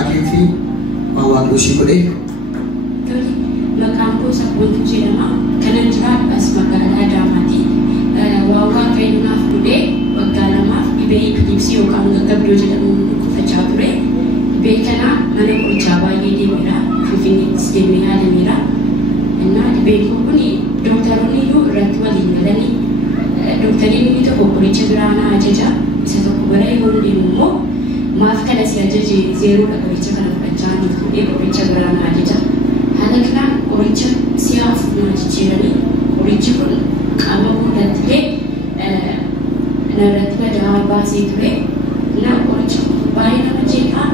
maqaakeetii maawwaaqni ishii godhee. Maqaan koo Sabboontuu jedhama. Kanan jiraadhu as magaalaa Adaamaati. Waaqaa keenyaaf dhudhee waggaa lamaaf dhibee ipilipsii yookaan gaggabdoo jedhamuun kuffachaa ture. Dhibee kana mana qorichaa baay'ee deemeera. Finfinneettis deemee yaalameera. Innaa dhibeen kun dooktaroonni iyyuu irratti waliin galanii doktariin inni tokko qoricha biraa na ajaja. Isa tokko bara yoo deemu immoo maaf kana si ajaje zeeroodha qoricha kana fudhachaa jirtu qoricha biraa na ajaja. Haala kanaan qoricha siyaaf na jijjiiranii qorichi kun qaama hundattillee narratti badaa baasee ture. Na qoricha baay'ee nama jeeqaa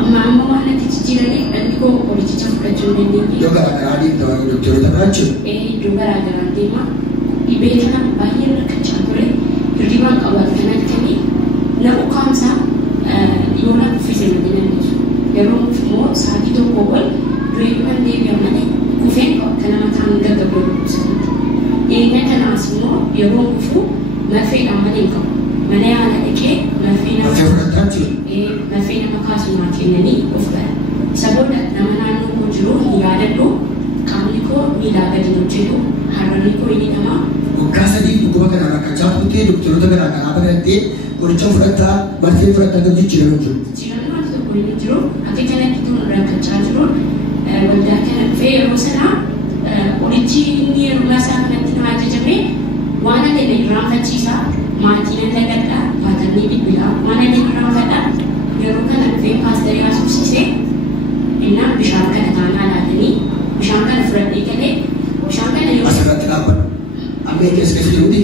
amma waan natti jijjiiranii dhalli koo qorichicha fudhachuu hin dandeenye. Iddoo garaagaraa deemtaa doktorota biraa jechuudha. Iddoo garaagaraa deema. Dhibee kana baay'ee rakkachaa ture. Hirribaan qabaatu kan halkanii na ukkaamsaa yoo na uffise malee nannisu. Yeroo immoo sa'aatii tokko ol duree kan deebi'an malee kufeen kan nama kaan gaggaboo dhukkubsatti. Dhiyeenya kanaas immoo yeroo dhufu marfeedhaan malee hin qabu. Mana yaala dhaqee marfee nama kaasumaa kennanii of bara. Isa booda nama naannoo koo jiru hin yaadadhu qaamni koo miidhaa gadi hojjetu harranni koo inni namaa. Waggaa sadii dhukkuba kana rakkachaa turtee doktorota garaagaraa barattee qoricha fudhattaa marfee fudhattaa kan jijjiiramu jiru. Jijjiiramu waan tokko inni jiru akka kanatti tun rakkachaa jiru waldaa kana dhufee yeroo sanaa qorichi inni yeroo isaa kanatti na ajajame waan ani irraanfachiisaa maatii nan dagadhaa baatanii bilbilaa waan ani irraanfadhaa yeroo kana dhufee paasterii haasofsiisee innaan bishaan kana taanaa laatanii bishaan kana fudhadhee galee bishaan kana yoo asirratti dhaabbadhu. Amma keessa keessa jiruuti.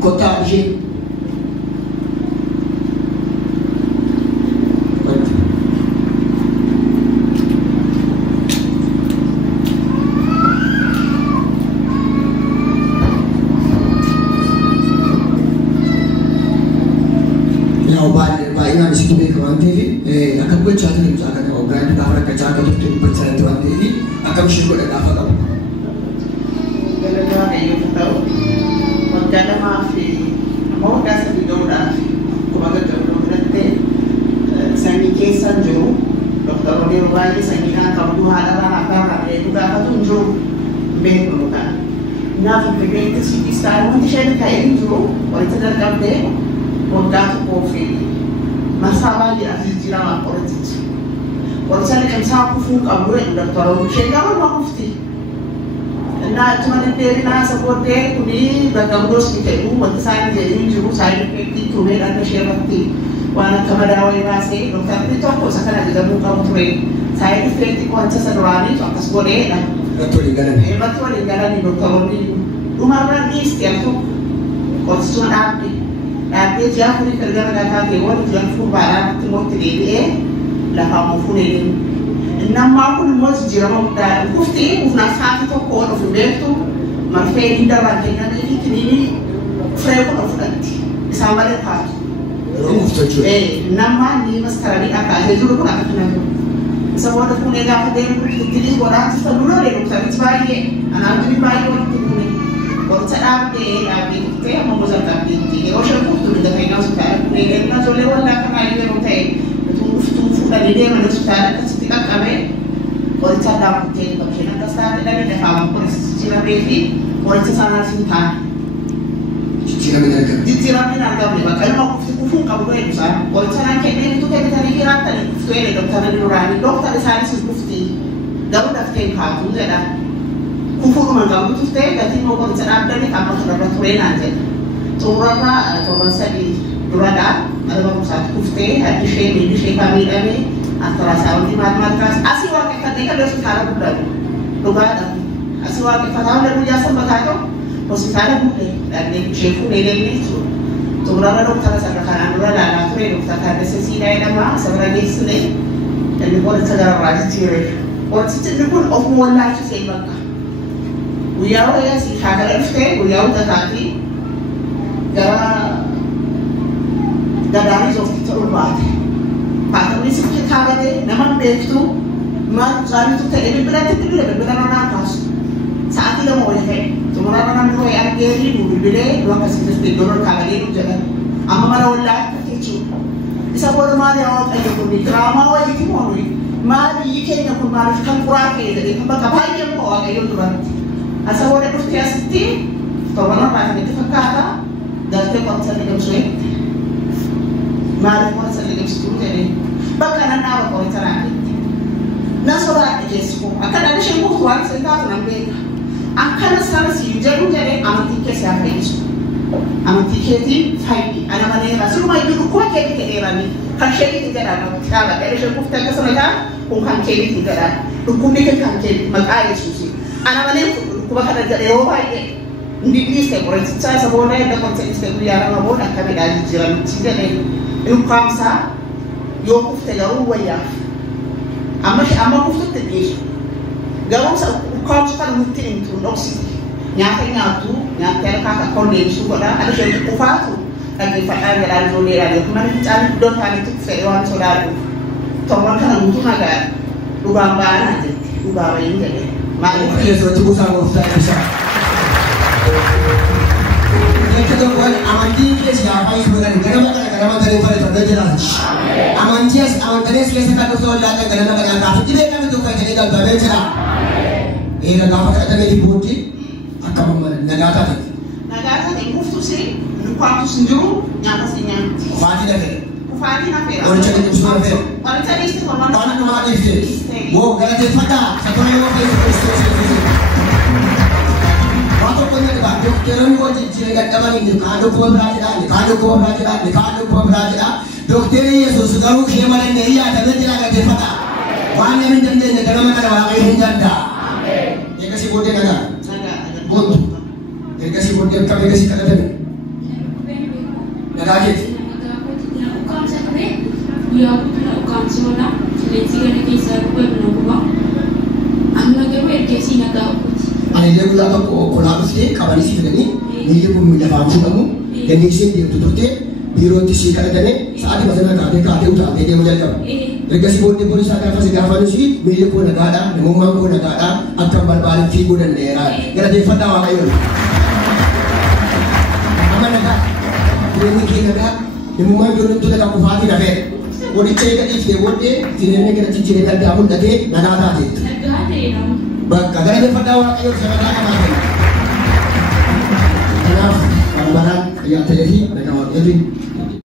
Kottaa ishee. Baay'inaan isitti beekamu waan ta'eef akka gochaa ture ibsaa kana waggaa inni gaafa rakkachaa akka turte dubbachaa jirti waan ta'eef akkam isheen godha gaafa qabu. Galata Waaqayyoof ta'u waggaa lamaa fi amma waggaa sadii ga'uudhaaf akkuma gaggabdoo fudhattee samii keessa hin jiru. Doktoroonni yeroo baay'ee samiidhaan qabdu haadharraan akkaarraa dheeduu gaafatu hin jiru hin beeknu kan. Naaf beekte siitiis taa'ee wanti isheen ta'ee hin jiru walitti dargabdee waggaa tokkoo fi marsaa baay'eedhaaf jijjiiramaa qorichichi. Qoricha liqimsaa kufuu qabu jedhu doktoroonni ishee gama kufti. Nah, cuma dari nasa bote kuni bergabung kita buat saya jadi juru saya itu dan masyarakat. Wana kemadawai rasa dokter itu aku sekarang juga buka mutre. Saya itu kuasa seruani atas boleh lah. Betul lingkaran. Betul lingkaran di dokter ini. Rumah berani setiap tu konstitusi api. Api siapa ni kerja mereka kewan jangan kubaran timur tiri lah kamu funin. Nama pun masih jiran dan bukti bukan satu toko of betu marfei indah rantingnya ini free pun of nanti sama lepas. Nama ni mas kerana akan hejur pun akan kena. Semua tu punya apa dia jadi orang sebelum dia bukan sebagai anak tu baik orang tu ni. Kalau saya api tu yang membuat tapi ini orang pun tu dah kena sudah. Mereka nak jual orang nak kena dia orang dari dia mana sudah ketika kami orang dalam jadi bagian atas tadi dari dalam proses cina bevi orang sana simpan cina benar kalau mau kufu kamu itu sah orang sana kini itu kita tadi kira tadi itu ada dokter di Nurani dokter di sana sih kufti dapat daftar kamu jadi kufu rumah kamu itu teh jadi mau orang sana ada ni kamu sudah bertulen aja turunnya turun di Nurada ada baru satu kufti ada di kami kami antara sahur di matras asli warga ketika dia sekarang bukan lupa asli warga ketika dia punya sembako hospitalnya bukan dan dia chef ini itu turunnya dokter sekarang Nurada anak tu dokter ada sesi lain nama sebenarnya istri dan dia boleh segera rajin ciri orang itu pun of more life sih bangka Uyau ya si kagak itu Uyau tadi dari hospital ubat Patut ni seperti kata dia, nama begitu, mak kami tu tak lebih berat itu lebih berat mana kas. Saat itu mau je, cuma orang tu yang kiri, dulu bela, dua kasih tu dorong kagak dia tu jangan. Amma mana ulah kecil. Isa booda maali haa waaqayyo kun diraamaa wayiiti moonui maali biyyi keenya kun maaliif kan quraa kee jedhee kan bakka baay'ee moo waaqayyo duratti. Isa booda dhuftee asitti torbanoo baasnetti fakkaata galtee qorsa liqimsuutti. Maaliif qorsa liqimsituu jedhee bakka nan dhaaba qorsa raakkeetti. Na sodaadhe keessi kun akka dhala ishee guutuu waan isin taatu nan beeka. Akkana sanas hin jedhu jedhee amantii keessa haa fe'isu. Amantii keetiin fayyidi ana maneera siruma iyyuu dhukkuba keetii jedheeranii kan keetii jedhama dhaaba dhala ishee guutuu akkasuma isaa kun kan keetii jedhama dhukkubni kee kan keetii maqaa Yesuusi ana maneen dhukkuba kana jedhee yoo baay'ee ndi dhiiste qorichaa isa booda edda qorichaa guyyaa lama booda akka midhaan jijjiiramichi jedhee dhukkaamsaa yoo kufte garuu wayyaaf amma kuftutti dhiisu garuu isa dhukkaamsu kan nutti himtu dhoksiti nyaata nyaatu nyaata harkaa akka kondeebisuu godha ada ishee qufaatu dhaggeeffadhaa jedhaan ijoolleedhaan yookiin mana fincaan iddoon isaaniitti fedhe waan sodaadhuuf torban kana guutuu nagaa dhugaan ba'anaa jetti dhugaa ba'iin jedhee maaliif keessatti kuusaa gooftaa ibsaa. Jecha tokkoon amantii keessa yaafaaisuudhaan ganama galee fayyatamee jiraatu. Amantiis amantanees keessa kan dhufte wallaataan ganama kanaa kaafitti beekame tokko jedhee galfamee jira. Eega gaafa kadhatamee booddee akka nagaa taate. Nagaa taate kuftus dhukkubatus hin jiru nyaatas hin nyaatti. Kufaatii dafee. Kufaatii hafeera. Qoricha dhiibsuu hafeera. Qoricha dhiibsuu torban. Waan namaa dhiibsee. Woo galateeffadhaa. Satoree yoo keessa kiristoos eebbisee. Waan tokko inni dhibaa dookteroonni wajjin jireenya dadhabanii kaan dhukkuba biraa jedhaa kaan dhukkuba biraa jedhaa kaan dhukkuba biraa jedhaa dookterii Yesuus garuu ishee malannee yaadamee jira galateeffadhaa. Waan namni hin dandeenye ganama kana waaqayyo hin danda'a. Eegasii booddee nagaa. Boontu. Eegasii booddee akkam eegasii kadhatame. Nagaa keeti. Guyyaa guutuu ukkaamsisoodha. Qilleensi gara keessaa dhufu nama amma garuu ergeesii nagaa uffati. Ani illee guyyaa tokko kolaa dhuftee qabanii si fidanii miilli kun lafaan fuudhamu dandeettii isheen deemtu turte biirootti sii kadhatame sa'aatii masana kaatee utaatee deemu jalqaba. Ergasii booddee poolisaa gaafa nuti miilli koo nagaadha namummaan koo nagaadha akka barbaadan fiiguu danda'eera. Galateeffadhaa waaqayyoon. Amma nagaa jireenyi kee nagaa namummaan ijoolleen tola kan kufaatii dafeera. Walicha eegadhiiftee booddee jireenya kanatti jireenya addaa mul'atee nagaa taateetti. Bakka galateeffadhaa waaqayyoon sagantaa kanaa kenna. Kanaaf barbaadaan ayyaatanii fi nagaa waaqayyoon